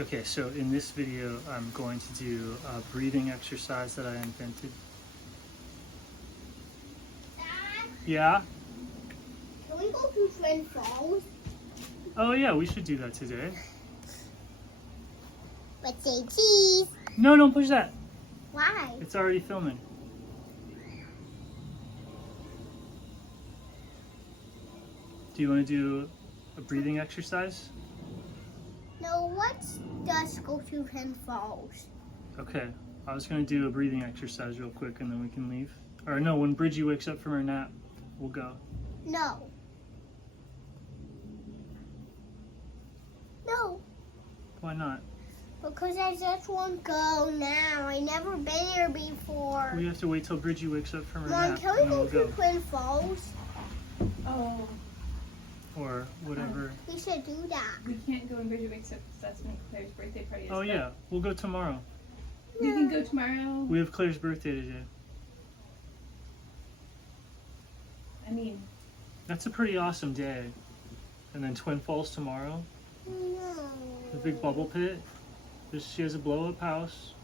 Okay, so in this video, I'm going to do a breathing exercise that I invented. Dad, Yeah? can we go to Twin Falls? Oh yeah, we should do that today. But say cheese. No, don't push that. Why? It's already filming. Do you want to do a breathing exercise? No, let's just go to Twin Falls. Okay, I was going to do a breathing exercise real quick and then we can leave. Or no, when Bridgie wakes up from her nap, we'll go. No. No, Why not? because I just want to go now. I never been here before. We have to wait till Bridgie wakes up from her Mom, nap can we and then go we'll to go. Twin Falls? Oh, Or whatever. We should do that. we can't go when Bridget wakes up because that's when Claire's birthday party is. Oh yeah, we'll go tomorrow. You can go tomorrow. We have Claire's birthday today. I mean, That's a pretty awesome day. And then Twin Falls tomorrow. No. The big bubble pit. She has a blow-up house.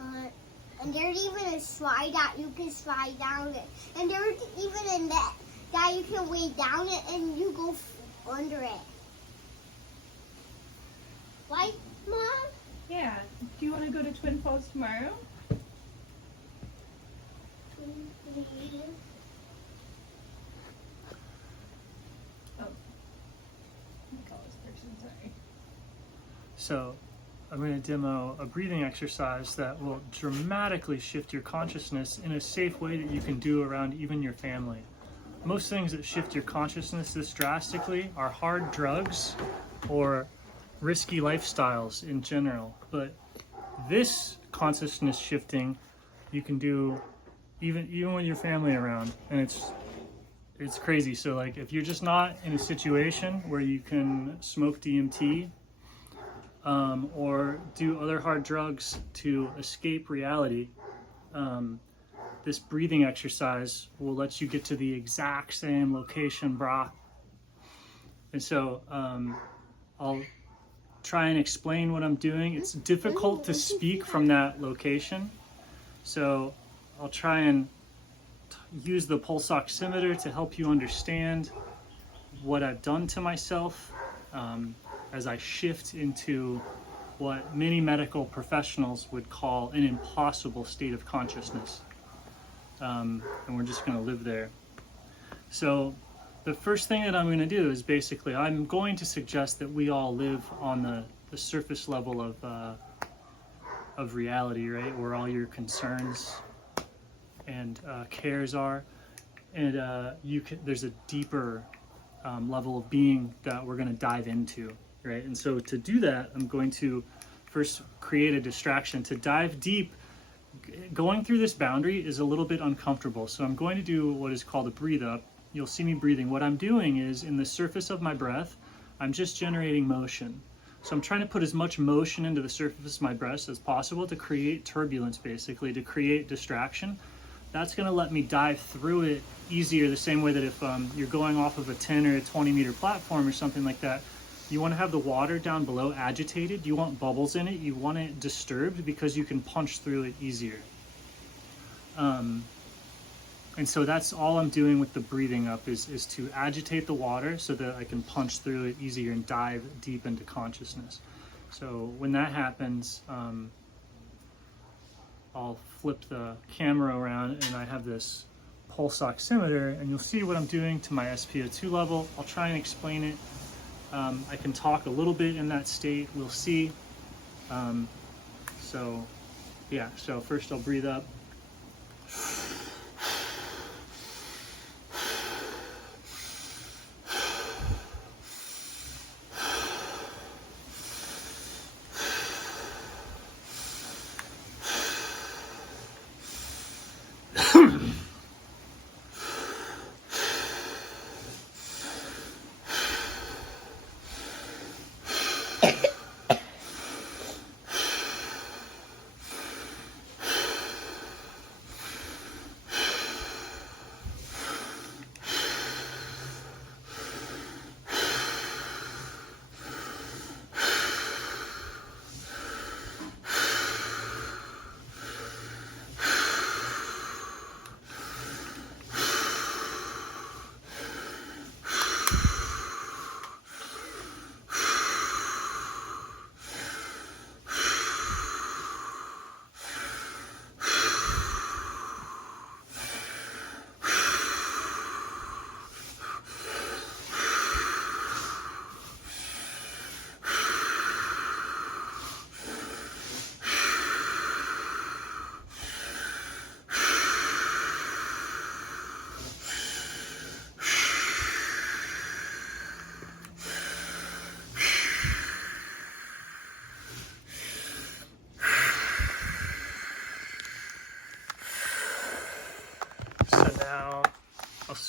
And there's even a slide that you can slide down it. And there's even a net that you can weigh down it and you go under it. Right, Mom? yeah. Do you want to go to Twin Falls tomorrow? Call this person, sorry. So I'm going to demo a breathing exercise that will dramatically shift your consciousness in a safe way that you can do around even your family. Most things that shift your consciousness this drastically are hard drugs or risky lifestyles in general. But this consciousness shifting you can do even with your family around, and it's crazy. So like if you're just not in a situation where you can smoke DMT or do other hard drugs to escape reality, this breathing exercise will let you get to the exact same location, brah. And so I'll try and explain what I'm doing. It's difficult to speak from that location, so I'll try and use the pulse oximeter to help you understand what I've done to myself as I shift into what many medical professionals would call an impossible state of consciousness. And we're just going to live there. So the first thing that I'm going to do is basically I'm going to suggest that we all live on the surface level of reality, right, where all your concerns and cares are, and there's a deeper level of being that we're going to dive into, right? And so to do that, I'm going to first create a distraction to dive deep. Going through this boundary is a little bit uncomfortable, so I'm going to do what is called a breathe up. You'll see me breathing. What I'm doing is, in the surface of my breath, I'm just generating motion. So I'm trying to put as much motion into the surface of my breath as possible to create turbulence, basically, to create distraction. That's going to let me dive through it easier, the same way that if you're going off of a 10 or a 20 meter platform or something like that, you want to have the water down below agitated, you want bubbles in it, you want it disturbed because you can punch through it easier. And so that's all I'm doing with the breathing up is to agitate the water so that I can punch through it easier and dive deep into consciousness. So when that happens, I'll flip the camera around and I have this pulse oximeter, and you'll see what I'm doing to my SpO2 level. I'll try and explain it. I can talk a little bit in that state, we'll see. So first I'll breathe up.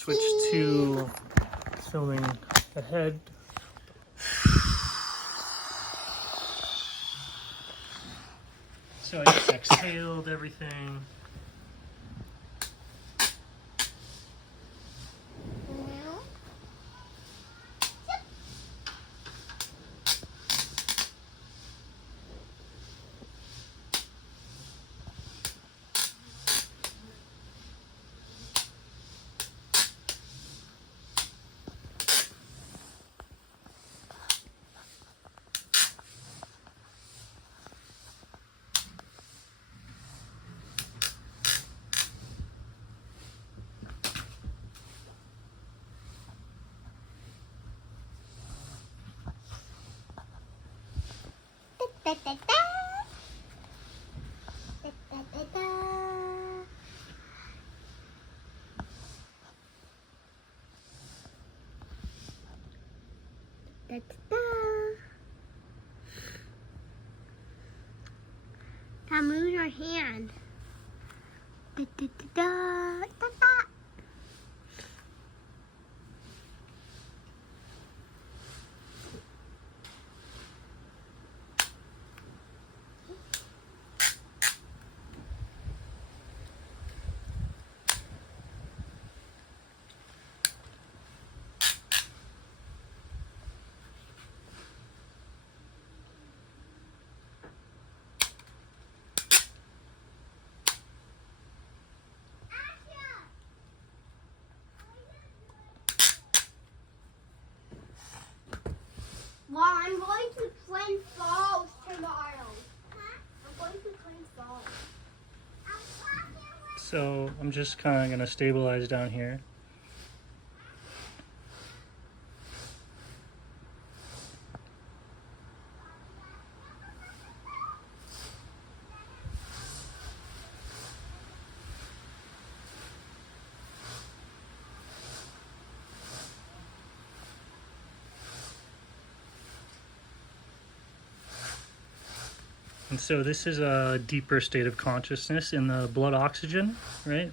switch to filming ahead. So I just exhaled everything. Da, da, da. Da, da, da, da. Da, da, da. Now move your hand. Da, da, da, da, da, da. Well, I'm going to Twin Falls tomorrow. I'm going to Twin Falls. So I'm just kind of going to stabilize down here. And so this is a deeper state of consciousness in the blood oxygen, right?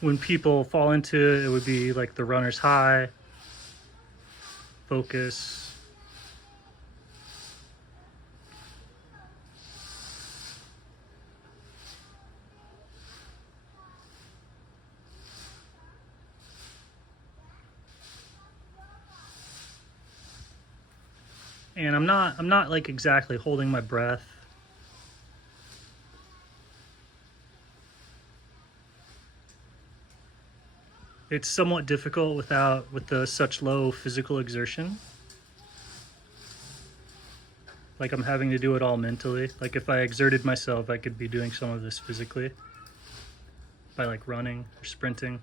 When people fall into it, it would be like the runner's high, focus. And I'm not like exactly holding my breath. It's somewhat difficult with such low physical exertion. Like I'm having to do it all mentally. Like if I exerted myself, I could be doing some of this physically by like running or sprinting,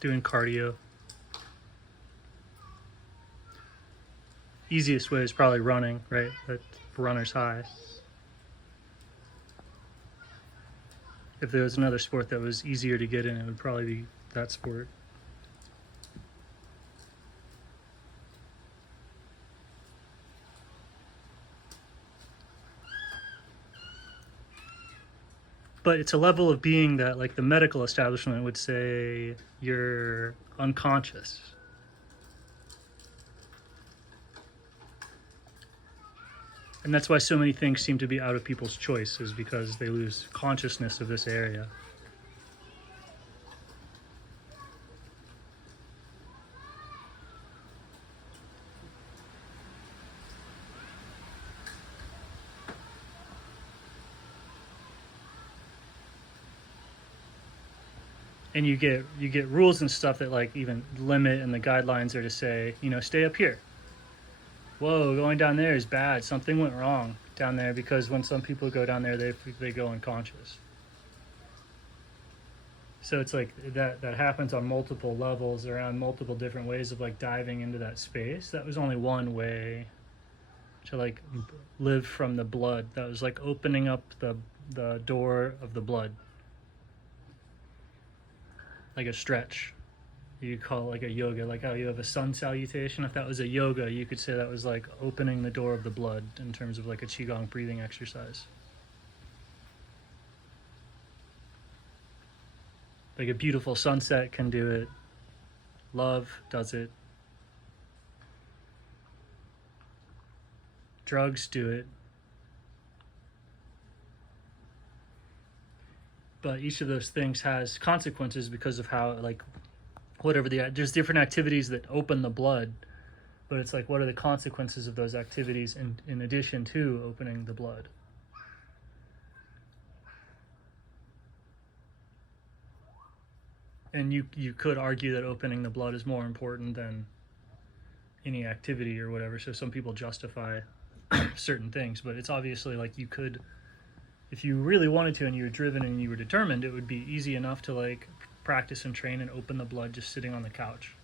doing cardio. Easiest way is probably running, right? That runner's high. If there was another sport that was easier to get in, it would probably be that sport. But it's a level of being that like the medical establishment would say you're unconscious. And that's why so many things seem to be out of people's choice, is because they lose consciousness of this area. And you get rules and stuff that like even limit, and the guidelines are to say, you know, stay up here. Whoa, going down there is bad. Something went wrong down there, because when some people go down there, they go unconscious. So it's like that happens on multiple levels, around multiple different ways of like diving into that space. That was only one way to like live from the blood. That was like opening up the door of the blood. like a stretch. You could call it like a yoga, like how you have a sun salutation. If that was a yoga, you could say that was like opening the door of the blood in terms of like a qigong breathing exercise. Like a beautiful sunset can do it. Love does it. Drugs do it. But each of those things has consequences because of how, like, whatever there's different activities that open the blood, but it's like, what are the consequences of those activities in addition to opening the blood? And you could argue that opening the blood is more important than any activity or whatever. So some people justify certain things, but it's obviously like you could, if you really wanted to and you were driven and you were determined, it would be easy enough to like practice and train and open the blood just sitting on the couch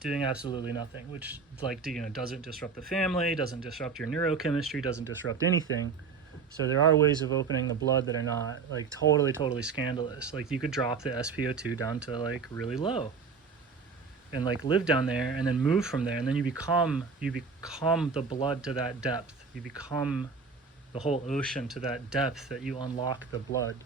doing absolutely nothing, which, like, doesn't disrupt the family, doesn't disrupt your neurochemistry, doesn't disrupt anything. So there are ways of opening the blood that are not like totally scandalous. Like you could drop the SpO2 down to like really low and like live down there and then move from there, and then you become the blood to that depth. You become the whole ocean to that depth that you unlock the blood.